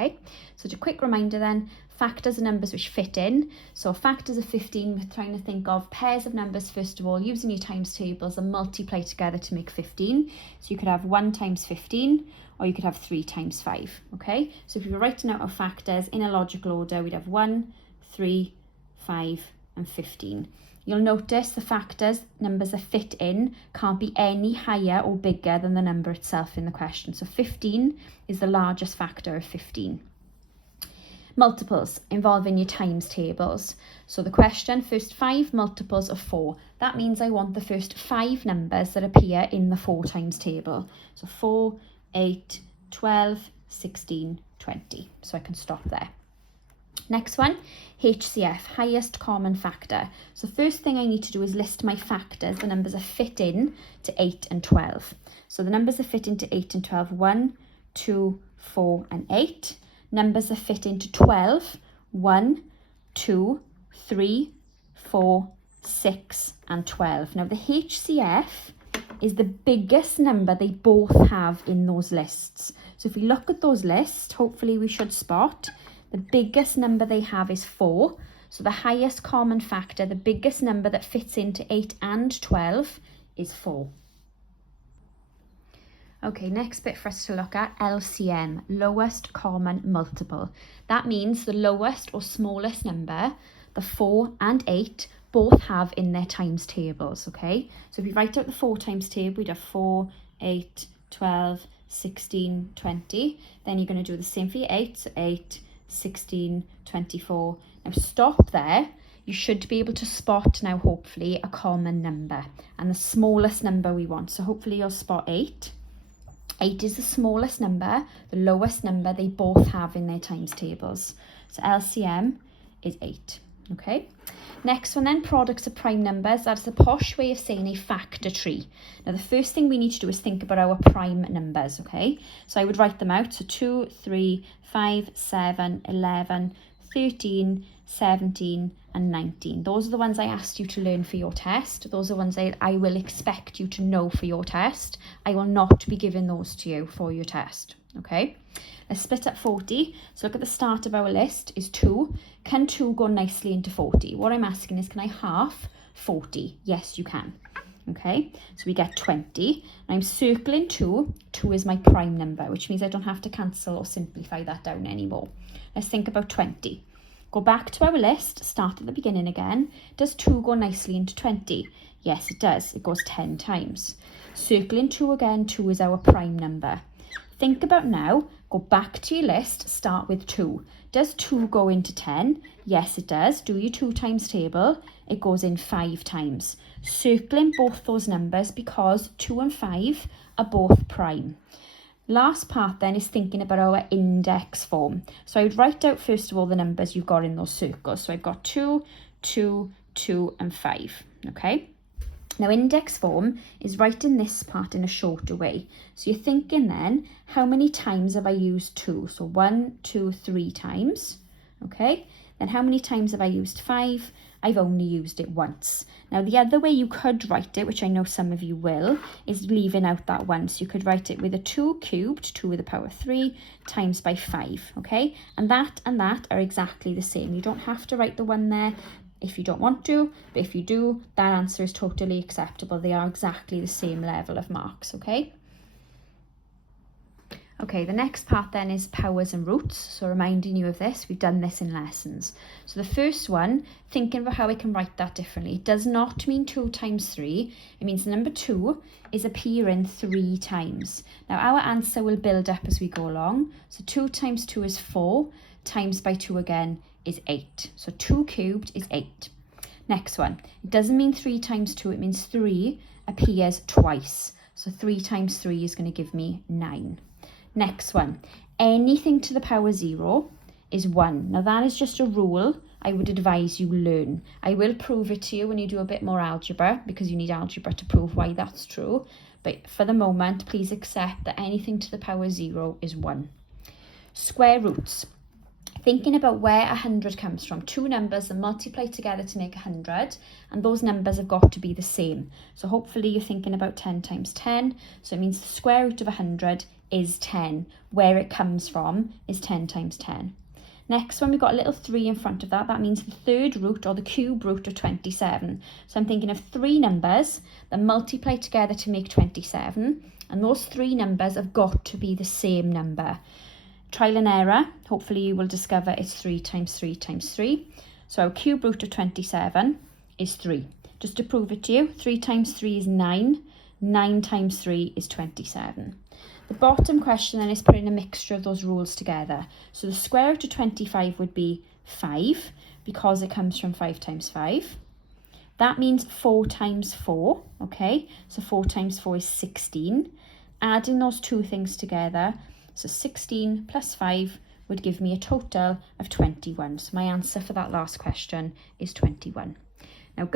okay? So just a quick reminder then, factors are numbers which fit in. So factors of 15, we're trying to think of pairs of numbers first of all, using your times tables and multiply together to make 15. So you could have 1 times 15, or you could have 3 times 5, okay? So if you were writing out our factors in a logical order, we'd have 1, 3, 5, and 15. You'll notice the factors, numbers that fit in, can't be any higher or bigger than the number itself in the question. So 15 is the largest factor of 15. Multiples involving your times tables. So the question, first 5 multiples of 4. That means I want the first 5 numbers that appear in the 4 times table. So 4, 8, 12, 16, 20. So I can stop there. Next one, HCF, highest common factor. So first thing I need to do is list my factors, the numbers that fit in to 8 and 12. So the numbers that fit into 8 and 12, 1, 2, 4, and 8. Numbers that fit into 12, 1, 2, 3, 4, 6, and 12. Now the HCF is the biggest number they both have in those lists. So if we look at those lists, hopefully we should spot the biggest number they have is 4. So the highest common factor, the biggest number that fits into 8 and 12 is 4. Okay, next bit for us to look at, LCM, lowest common multiple. That means the lowest or smallest number, the 4 and 8, both have in their times tables, okay? So if we write out the 4 times table, we'd have 4, 8, 12, 16, 20. Then you're going to do the same for your 8, so 8, 16, 24. Now stop there. You should be able to spot now, hopefully, a common number and the smallest number we want. So hopefully you'll spot 8. 8 is the smallest number, the lowest number they both have in their times tables. So LCM is 8, okay? Next one then, products of prime numbers. That's a posh way of saying a factor tree. Now the first thing we need to do is think about our prime numbers, okay? So I would write them out. So 2, 3, 5, 7, 11, 13, 17, and 19. Those are the ones I asked you to learn for your test. Those are the ones I will expect you to know for your test. I will not be giving those to you for your test, okay? Let's split up 40. So look at the start of our list is 2. Can 2 go nicely into 40? What I'm asking is, can I half 40? Yes, you can. Okay, so we get 20. I'm circling 2. 2 is my prime number, which means I don't have to cancel or simplify that down anymore. Let's think about 20. Go back to our list, start at the beginning again. Does 2 go nicely into 20? Yes, it does. It goes 10 times. Circling 2 again, 2 is our prime number. Think about now, go back to your list, start with 2. Does 2 go into 10? Yes, it does. Do your 2 times table. It goes in 5 times. Circling both those numbers because 2 and 5 are both prime. Last part then is thinking about our index form. So I would write out first of all the numbers you've got in those circles. So I've got 2, 2, 2, and 5, okay? Now index form is writing this part in a shorter way. So you're thinking then, how many times have I used 2? So 1, 2, 3 times, okay? Then how many times have I used 5? I've only used it once. Now the other way you could write it, which I know some of you will, is leaving out that 1. So you could write it with a 2 cubed, 2 to the power 3, times by 5, okay? And that are exactly the same. You don't have to write the 1 there if you don't want to, but if you do, that answer is totally acceptable. They are exactly the same level of marks, okay? Okay, the next part then is powers and roots. So reminding you of this, we've done this in lessons. So the first one, thinking about how I can write that differently. It does not mean 2 times 3. It means number 2 is appearing 3 times. Now our answer will build up as we go along. So 2 times 2 is 4, times by 2 again is 8. So 2 cubed is 8. Next one, it doesn't mean 3 times 2, it means 3 appears twice. So 3 times 3 is going to give me 9. Next one, anything to the power 0 is 1. Now that is just a rule I would advise you learn. I will prove it to you when you do a bit more algebra, because you need algebra to prove why that's true. But for the moment, please accept that anything to the power 0 is 1. Square roots. Thinking about where 100 comes from. 2 numbers that multiply together to make 100, and those numbers have got to be the same. So hopefully you're thinking about 10 times 10. So it means the square root of 100 is 10. Where it comes from is 10 times 10. Next one, we've got a little 3 in front of that. That means the third root or the cube root of 27. So I'm thinking of 3 numbers that multiply together to make 27. And those 3 numbers have got to be the same number. Trial and error, hopefully you will discover it's 3 times 3 times 3. So our cube root of 27 is 3. Just to prove it to you, 3 times 3 is 9. 9 times 3 is 27. The bottom question then is putting a mixture of those rules together. So the square root of 25 would be 5 because it comes from 5 times 5. That means 4 times 4, okay? So 4 times 4 is 16. Adding those two things together, so 16 plus 5 would give me a total of 21. So my answer for that last question is 21. Now